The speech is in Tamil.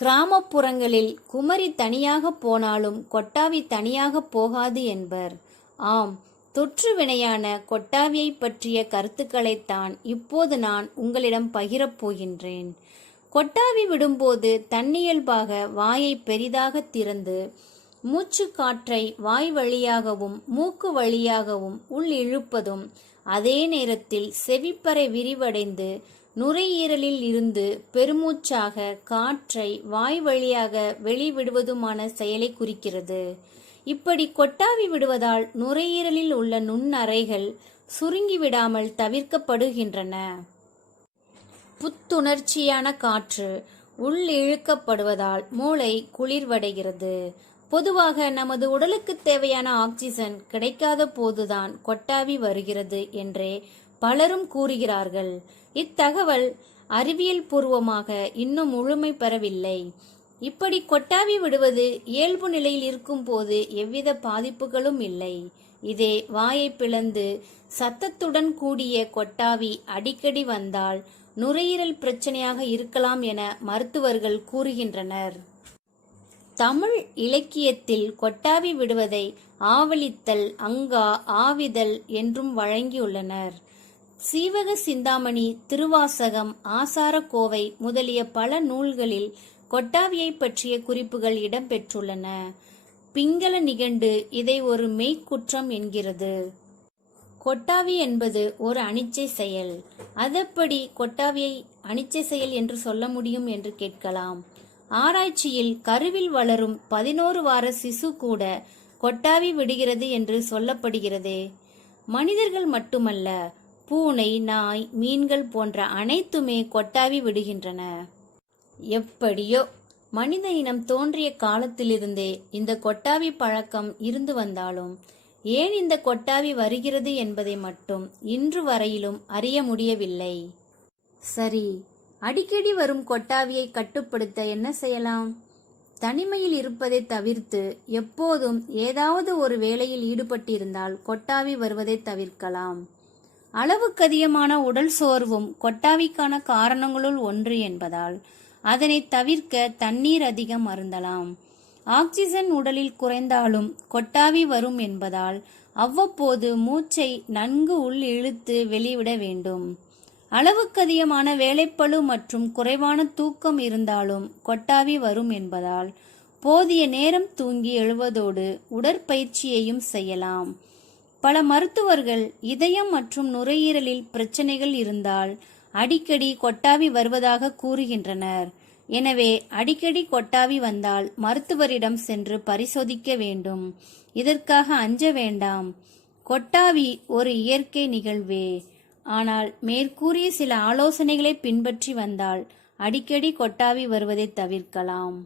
கிராமப்புறங்களில் குமரி தனியாக போனாலும் கொட்டாவி தனியாக போகாது என்பர். ஆம், தொற்று வினையான கொட்டாவியை பற்றிய கருத்துக்களைத்தான் இப்போது நான் உங்களிடம் பகிரப் போகின்றேன். கொட்டாவி விடும்போது தன்னியல்பாக வாயை பெரிதாக திறந்து மூச்சு காற்றை வாய் வழியாகவும் மூக்கு வழியாகவும் உள் இழுப்பதும் அதே நேரத்தில் செவிப்பறை விரிவடைந்து நுரையீரலில் இருந்து பெருமூச்சாக காற்றை வாய் வழியாக வெளிவிடுவதுமான செயலை குறிக்கிறது. இப்படி கொட்டாவி விடுவதால் நுரையீரலில் உள்ள நுண்ணறைகள் சுருங்கிவிடாமல் தவிர்க்கப்படுகின்றன. புத்துணர்ச்சியான காற்று உள் இழுக்கப்படுவதால் மூளை குளிர்வடைகிறது. பொதுவாக நமது உடலுக்கு தேவையான ஆக்சிஜன் கிடைக்காத போதுதான் கொட்டாவி வருகிறது என்றே பலரும் கூறுகிறார்கள். இத்தகவல் அறிவியல் பூர்வமாக இன்னும் முழுமை பெறவில்லை. இப்படி கொட்டாவி விடுவது இயல்பு நிலையில் இருக்கும் போது எவ்வித பாதிப்புகளும் இல்லை. இதே வாயை பிளந்து சத்தத்துடன் கூடிய கொட்டாவி அடிக்கடி வந்தால் நுரையீரல் பிரச்சனையாக இருக்கலாம் என மருத்துவர்கள் கூறுகின்றனர். தமிழ் இலக்கியத்தில் கொட்டாவி விடுவதை ஆவலித்தல், அங்கா, ஆவிதல் என்றும் வழங்கியுள்ளனர். சீவக சிந்தாமணி, திருவாசகம், ஆசாரக்கோவை முதலிய பல நூல்களில் கொட்டாவியை பற்றிய குறிப்புகள் இடம்பெற்றுள்ளன. பிங்கள நிகண்டு இதை ஒரு மெய்க்குற்றம் என்கிறது. கொட்டாவி என்பது ஒரு அனிச்சை செயல். அதப்படி கொட்டாவியை அனிச்சை செயல் என்று சொல்ல முடியும் என்று கேட்கலாம். ஆராய்ச்சியில் கருவில் வளரும் 11 வார சிசு கூட கொட்டாவி விடுகிறது என்று சொல்லப்படுகிறதே. மனிதர்கள் மட்டுமல்ல, பூனை, நாய், மீன்கள் போன்ற அனைத்துமே கொட்டாவி விடுகின்றன. எப்படியோ மனித இனம் தோன்றிய காலத்திலிருந்தே இந்த கொட்டாவி பழக்கம் இருந்து வந்தாலும் ஏன் இந்த கொட்டாவி வருகிறது என்பதை மட்டும் இன்று வரையிலும் அறிய முடியவில்லை. சரி, அடிக்கடி வரும் கொட்டாவியை கட்டுப்படுத்த என்ன செய்யலாம்? தனிமையில் இருப்பதை தவிர்த்து எப்போதும் ஏதாவது ஒரு வேலையில் ஈடுபட்டிருந்தால் கொட்டாவி வருவதை தவிர்க்கலாம். அளவுக்கதிகமான உடல் சோர்வும் கொட்டாவிக்கான காரணங்களுள் ஒன்று என்பதால் அதனை தவிர்க்க தண்ணீர் அதிகம் அருந்தலாம். ஆக்சிஜன் உடலில் குறைந்தாலும் கொட்டாவி வரும் என்பதால் அவ்வப்போது மூச்சை நன்கு உள் இழுத்து வெளிவிட வேண்டும். அளவுக்கதிகமான வேலைப்பளு மற்றும் குறைவான தூக்கம் இருந்தாலும் கொட்டாவி வரும் என்பதால் போதிய நேரம் தூங்கி எழுவதோடு உடற்பயிற்சியையும் செய்யலாம். பல மருத்துவர்கள் இதயம் மற்றும் நுரையீரலில் பிரச்சனைகள் இருந்தால் அடிக்கடி கொட்டாவி வருவதாக கூறுகின்றனர். எனவே அடிக்கடி கொட்டாவி வந்தால் மருத்துவரிடம் சென்று பரிசோதிக்க வேண்டும். இதற்காக அஞ்ச வேண்டாம். கொட்டாவி ஒரு இயற்கை நிகழ்வே. ஆனால் மேற்கூறிய சில ஆலோசனைகளை பின்பற்றி வந்தால் அடிக்கடி கொட்டாவி வருவதை தவிர்க்கலாம்.